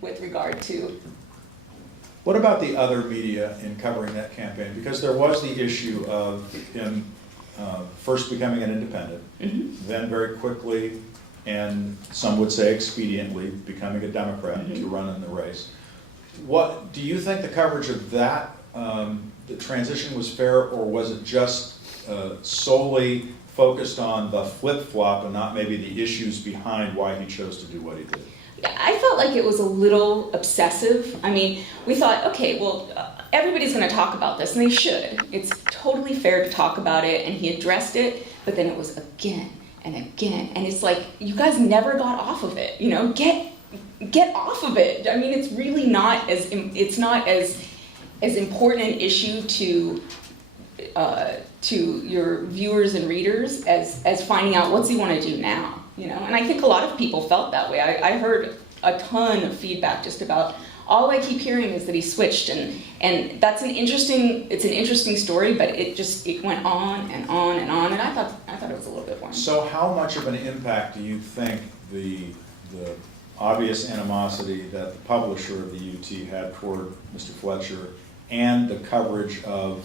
with regard to. What about the other media in covering that campaign? Because there was the issue of him first becoming an independent, then very quickly, and some would say expediently, becoming a Democrat to run in the race. What do you think the coverage of that, the transition was fair, or was it just solely focused on the flip-flop and not maybe the issues behind why he chose to do what he did? I felt like it was a little obsessive. I mean, we thought, okay, well, everybody's going to talk about this, and they should. It's totally fair to talk about it, and he addressed it, but then it was again and again, and it's like, you guys never got off of it, you know, get off of it. I mean, it's really not as important an issue to your viewers and readers as finding out what's he want to do now, you know. And I think a lot of people felt that way. I heard a ton of feedback just about, all I keep hearing is that he switched, and that's an interesting story, but it went on and on and on, and I thought it was a little bit boring. So how much of an impact do you think the obvious animosity that the publisher of the UT had toward Mr. Fletcher and the coverage of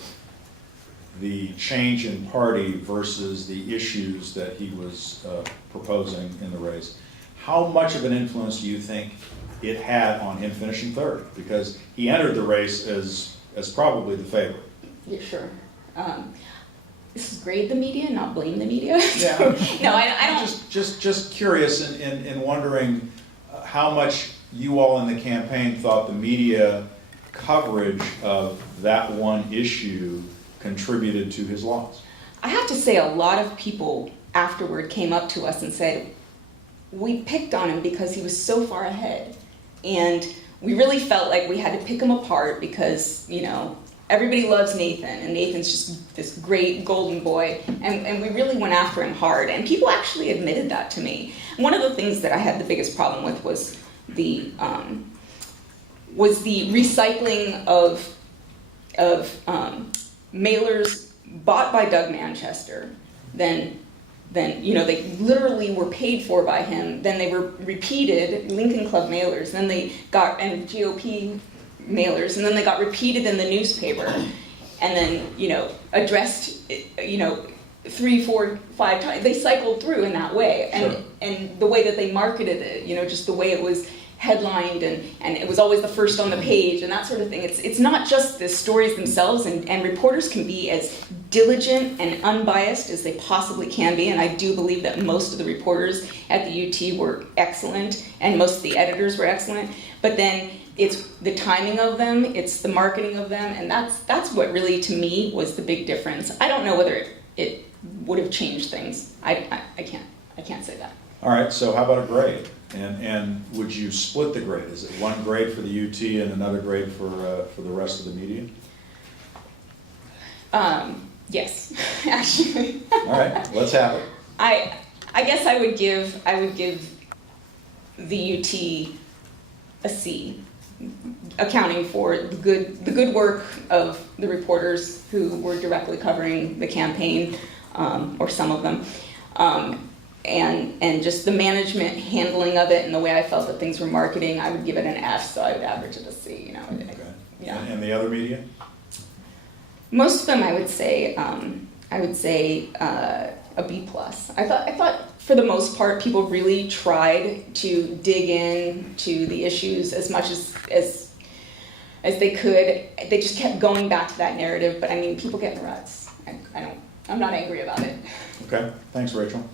the change in party versus the issues that he was proposing in the race, how much of an influence do you think it had on him finishing third? Because he entered the race as probably the favorite. Yeah, sure. This is grade the media, not blame the media. Yeah. No, I don't. Just curious in wondering how much you all in the campaign thought the media coverage of that one issue contributed to his loss. I have to say, a lot of people afterward came up to us and said, we picked on him because he was so far ahead. And we really felt like we had to pick him apart because, you know, everybody loves Nathan, and Nathan's just this great golden boy, and we really went after him hard. And people actually admitted that to me. One of the things that I had the biggest problem with was the recycling of mailers bought by Doug Manchester, then you know, they literally were paid for by him, then they were repeated, Lincoln Club mailers, then they got, and GOP mailers, and then they got repeated in the newspaper, and then, you know, addressed, you know, 3, 4, 5 times. They cycled through in that way, and Sure. And the way that they marketed it, you know, just the way it was headlined, and it was always the first on the page and that sort of thing. It's not just the stories themselves, and reporters can be as diligent and unbiased as they possibly can be, and I do believe that most of the reporters at the UT were excellent, and most of the editors were excellent, but then it's the timing of them, it's the marketing of them, and that's what really, to me, was the big difference. I don't know whether it would have changed things. I can't say that. All right, so how about a grade? And would you split the grade? Is it one grade for the UT and another grade for the rest of the media? Yes, actually. All right, let's have it. I guess I would give the UT a C, accounting for the good work of the reporters who were directly covering the campaign, or some of them. And just the management handling of it and the way I felt that things were marketing, I would give it an F, so I would average it a C, you know. Okay. Yeah. And the other media? Most of them, I would say a B+. I thought for the most part, people really tried to dig in to the issues as much as they could. They just kept going back to that narrative, but I mean, people get in ruts. I'm not angry about it. Okay, thanks, Rachel.